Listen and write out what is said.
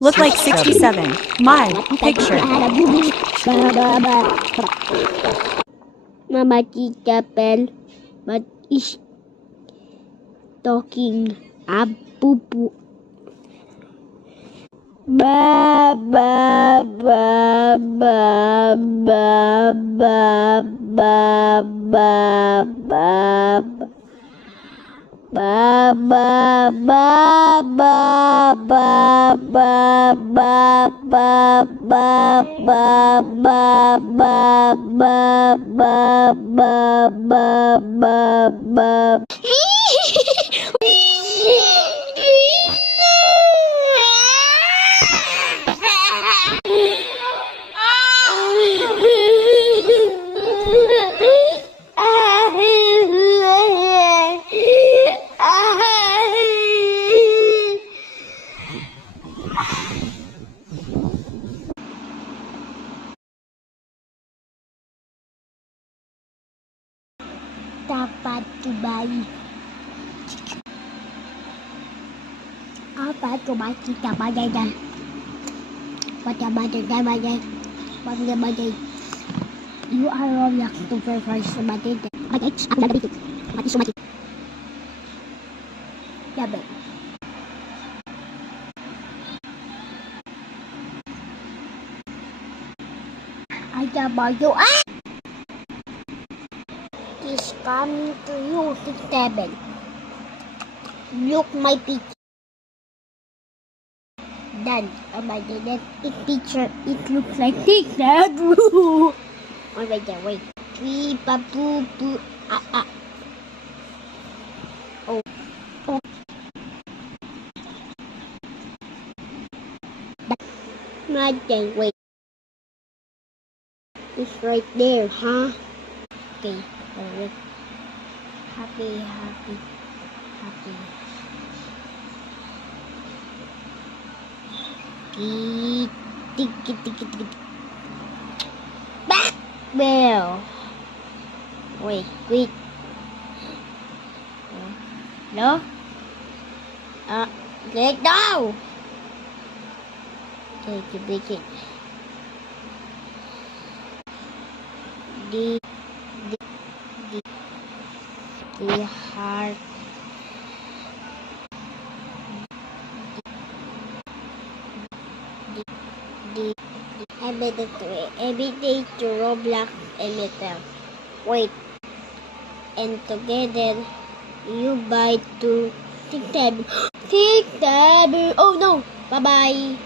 Look like 67. My picture. Mama Tita Bell, but is talking a poo. Ba ba ba ba ba ba ba ba ba. Ba ba ba ba ba ba ba ba ba ba ba ba ba ba. Dapat kumain. Dapat kumain kita badan. Badan. You are wrong, yak to prefer sumatin. Badan, ang lalabit. Mati sumatin. Yabe. Ada bayo. Is coming to you, Table. Look my picture. Done. Oh my God, it picture. It looks like Table. Oh my God, wait. Three papu pu ah. Oh. Nothing. Wait. It's right there, huh? Okay. Alright. Happy. Tik. Back bell. Wait. No? Let go. Take a bit. The heart. The everyday to Roblox emitter. Wait. And together you buy to TikTok. Oh no. Bye bye.